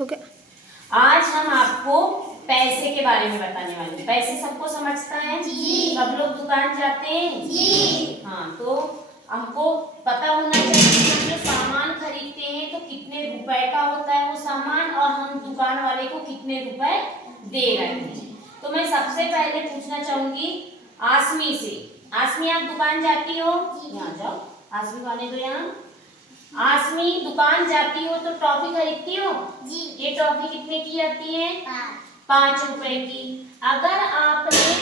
हो गया। आज हम आपको पैसे के बारे में बताने वाले हैं। पैसे सबको समझता है जी। सब लोग दुकान जाते हैं जी। हाँ, तो हमको पता होना चाहिए कि हम जो सामान खरीदते हैं तो कितने रुपए का होता है वो सामान, और हम दुकान वाले को कितने रुपए दे रहे हैं। तो मैं सबसे पहले पूछना चाहूंगी आसमी से। आसमी, आप दुकान जाती हो? यहाँ जाओ, आसमी को आने दो यहाँ। आसमी, दुकान जाती हो तो टॉफी खरीदती हो जी। ये टॉफी कितने की आती है? 5 रुपए की। अगर आपने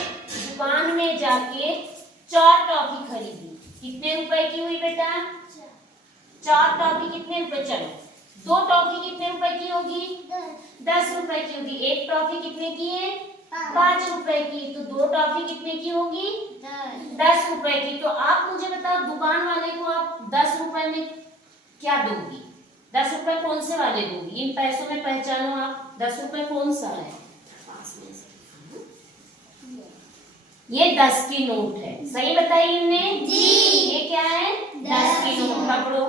दुकान में जाके 4 टॉफी खरीदी, कितने रुपए की हुई बेटा? 4 टॉफी कितने रुपए? चलो, 2 टॉफी कितने रुपए की होगी? 10 रुपए की होगी। एक टॉफी कितने की है? 5 रुपए की। तो 2 टॉफी कितने की होगी? 10 रुपए की। तो आप मुझे बताओ, दुकान वाले को आप 10 रुपए में क्या दोगी? 10 रुपए कौन से वाले दोगी? इन पैसों में पहचानो आप, 10 रुपए कौन सा है? ये 10 की नोट है। सही बताई इनने जी। ये क्या है? 10 की नोट। पकड़ो।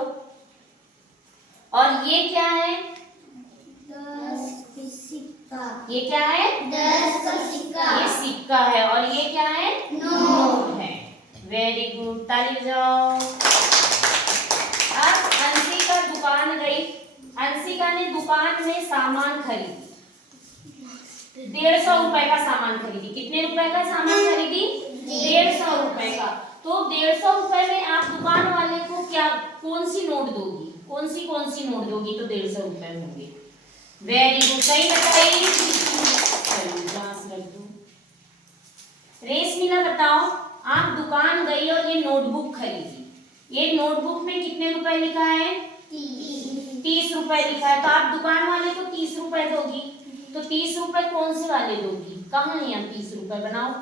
और ये क्या है? 10 का सिक्का। ये क्या है? 10 का सिक्का। ये सिक्का है। और ये क्या है? नोट है। वेरी गुड, ताली बजाओ। अब अंशिका दुकान गई। अंशिका ने दुकान में सामान खरीदी, 150 रुपए का सामान खरीदी। कितने रुपए का सामान खरीदी? 150 रुपए का। तो 150 रुपए में आप दुकान वाले को क्या, कौन सी नोट दोगी? कौन सी नोट दोगी तो 150 रुपए होंगे? वेरी गुड, सही बताई। रेशमिला बताओ, आप दुकान गई और ये नोटबुक खरीदी। ये नोटबुक में कितने रुपए लिखा है? 30 रुपए लिखा है। तो आप दुकान वाले को 30 रुपए दोगी। तो 30 रुपए कौन से वाले दोगी? कहाँ है यहाँ 30 रुपए? बनाओ।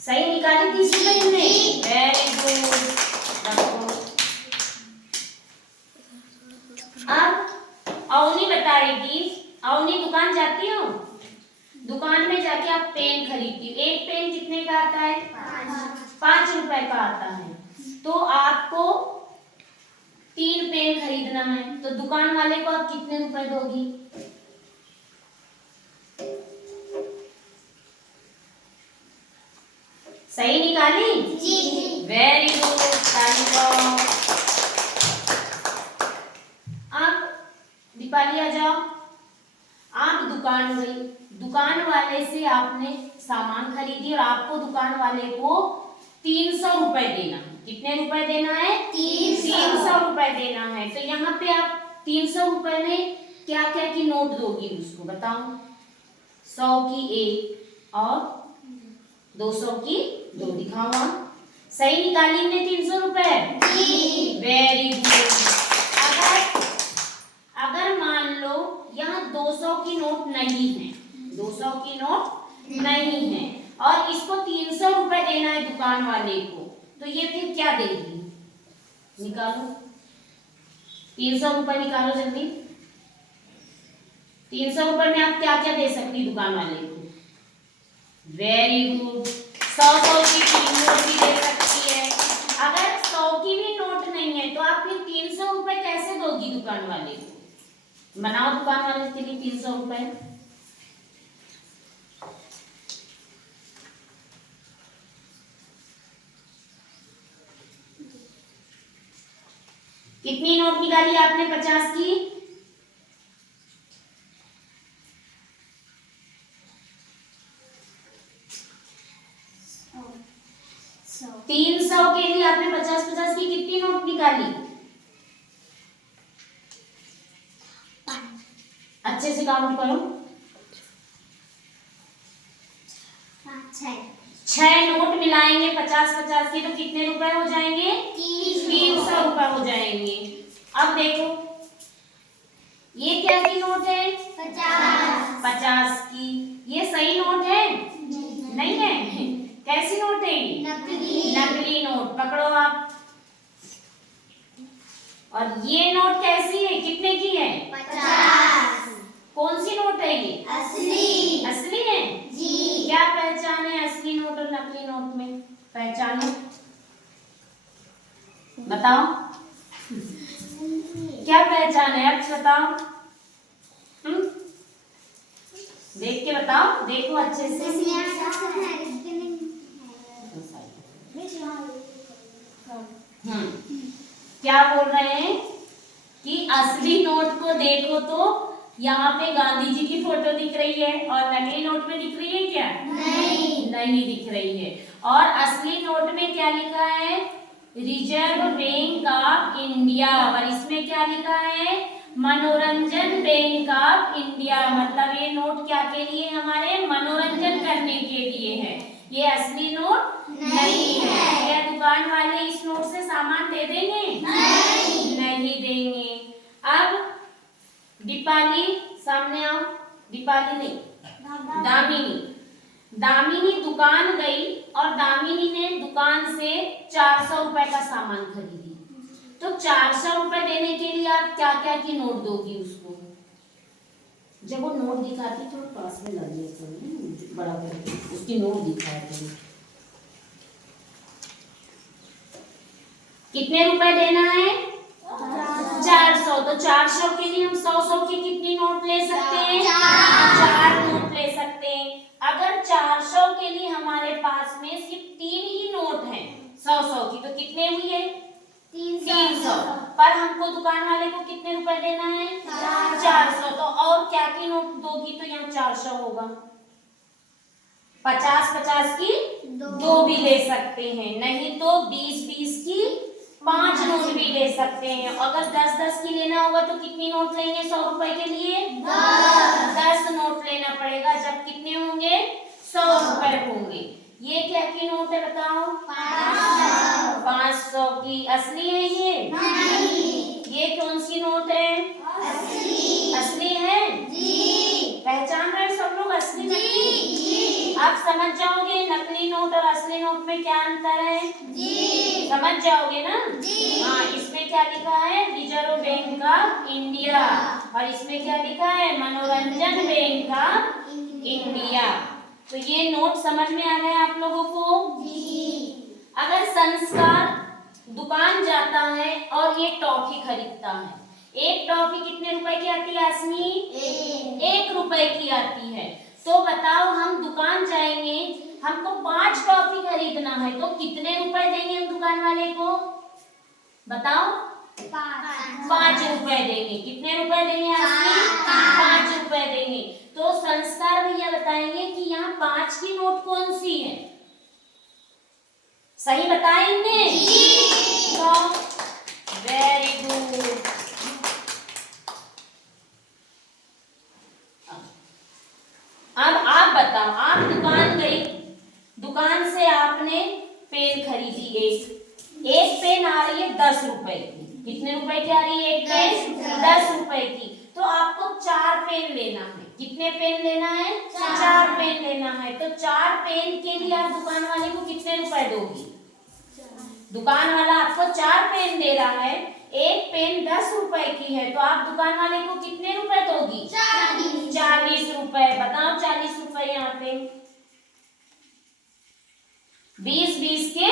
सही निकाली 30 रुपए में? Very good. अब अवनी बताएगी। अवनी, दुकान जाती हो? दुकान में जाके आप पेन खरीदती हो। एक पेन कितने का आता है? 5 रुपए का आता है। तो आपको 3 पेन खरीदना है, तो दुकान वाले को आप कितने रुपए दोगी? सही निकाली जी। वेरी गुड, ताली बजाओ। अब दीपाली आ जाओ। आप दुकान गई, दुकान वाले से आपने सामान खरीदी और आपको दुकान वाले को 300 रुपए देना है। कितने रुपए देना है? 300 रुपए देना है। तो यहाँ पे आप 300 रुपए में क्या क्या की नोट दोगी उसको? बताओ। 100 की एक और 200 की 2 दिखाओ। सही निकाली ने 300 रुपए? Very good. अगर मान लो यहाँ 200 की नोट नहीं है, 200 की नोट नहीं है और इसको 300 रुपए देना है दुकान वाले को, तो ये फिर क्या देगी? निकालो, 300 रुपए निकालो जल्दी। 300 रुपए में आप क्या क्या दे सकती दुकान वाले को? वेरी गुड, 100 की 3 नोट भी दे सकती है। अगर 100 की भी नोट नहीं है तो आप फिर 300 रुपए कैसे दोगी दुकान वाले को? बनाओ दुकान वाले के लिए 300 रुपए। कितनी नोट निकाली आपने 50 की? 300 के लिए आपने 50-50 की कितनी नोट निकाली? अच्छे से काउंट करो। 6 नोट मिलाएंगे 50-50 की तो कितने रुपए हो जाएंगे? 300 रुपए हो जाएंगे। अब देखो, ये क्या की नोट है? 50 की। ये सही नोट है? नहीं है। कैसी नोट है? नकली नोट। पकड़ो आप। और ये नोट कैसी है? कितने की है? 50। कौन सी नोट है ये? असली। असली है जी। क्या पहचान है असली नोट और नकली नोट में? पहचानो, बताओ। क्या पहचान है अर्थ बताओ। देख के बताओ, देखो अच्छे से। क्या बोल रहे हैं कि असली नोट को देखो तो यहाँ पे गांधी जी की फोटो दिख रही है और नकली नोट में दिख रही है क्या? नहीं दिख रही है। और असली नोट में क्या लिखा है? Reserve bank of India. और इसमें क्या लिखा है? मनोरंजन बैंक ऑफ इंडिया। मतलब ये नोट क्या के लिए? हमारे मनोरंजन करने के लिए है। ये असली नोट नहीं है। क्या दुकान वाले इस नोट से सामान दे देंगे? नहीं देंगे। अब दीपाली सामने आओ। दीपाली नहीं, दामिनी दुकान गई और दामिनी ने दुकान से 400 रुपए का सामान खरीदी। तो 400 रुपए देने के लिए आप क्या क्या की नोट दोगी उसको? जब वो नोट दिखाती तो पास में लगे बड़ा करके उसकी नोट दिखाती। कितने रुपए देना है? 400। तो 400 के लिए हम 100 की कितनी नोट ले सकते हैं? 4 नोट ले सकते हैं। अगर 400 के लिए हमारे पास में सिर्फ 3 ही नोट हैं 100 की, तो कितने हुई है? 300। पर हमको दुकान वाले को कितने रुपए देना है? 400। तो और क्या की नोट दोगी तो यहाँ 400 होगा। 50-50 की 2 भी ले सकते हैं, नहीं तो 20-20 की 5 नोट भी ले सकते हैं। अगर 10-10 की लेना होगा तो कितनी नोट लेंगे 100 रुपए के लिए? 10 नोट लेना पड़ेगा। जब कितने होंगे? 100 रुपए होंगे। ये क्या की नोट है बताओ? 500 की। असली है ये? ये कौन सी नोट है? असली है? पहचान रहे सब लोग असली नकली? आप समझ जाओगे नकली नोट और असली नोट में क्या अंतर है? समझ जाओगे ना? हाँ, इसमें क्या लिखा है? Reserve bank of India. और इसमें क्या लिखा है? मनोरंजन बैंक ऑफ इंडिया। तो ये नोट समझ में आ गया आप लोगों को? अगर संस्कार दुकान जाता है और ये टॉफी खरीदता है, एक टॉफी कितने रुपए की आती है असली? 1 रुपए की आती है। तो बताओ हम दुकान जाएंगे, हमको 5 टॉफी खरीदना है तो कितने रुपए देंगे हम दुकान वाले को? बताओ। 5 रुपए देंगे। कितने रुपए देंगे असली? 5 रुपए देंगे। तो संस्कार भैया बताएंगे कि यहाँ 5 की नोट कौन सी है? सही बताएंगे? Very good. अब आप बताओ, आप दुकान गई, दुकान से आपने पेन खरीदी। एक पेन आ रही है 10 रुपए की। कितने रुपए की आ रही है एक पेन? 10 रुपए की। तो आपको 4 पेन लेना है। कितने पेन लेना है? 4 पेन लेना है। तो 4 पेन के लिए आप दुकान वाले को कितने रुपए दोगी? दुकान वाला आपको 4 पेन दे रहा है, एक पेन 10 रुपए की है, तो आप दुकान वाले को कितने रुपए दोगी? 40 रुपए। बताओ 40 रुपए यहाँ पे 20-20 के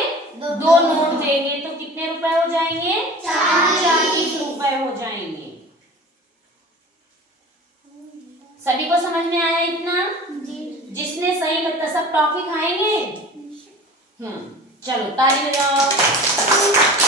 2 नोट देंगे तो कितने रुपए हो जाएंगे? 40 रुपए हो जाएंगे। सभी को समझ में आया इतना? जिसने सही बता, सब टॉफी खाएंगे? चलो ताली बजाओ।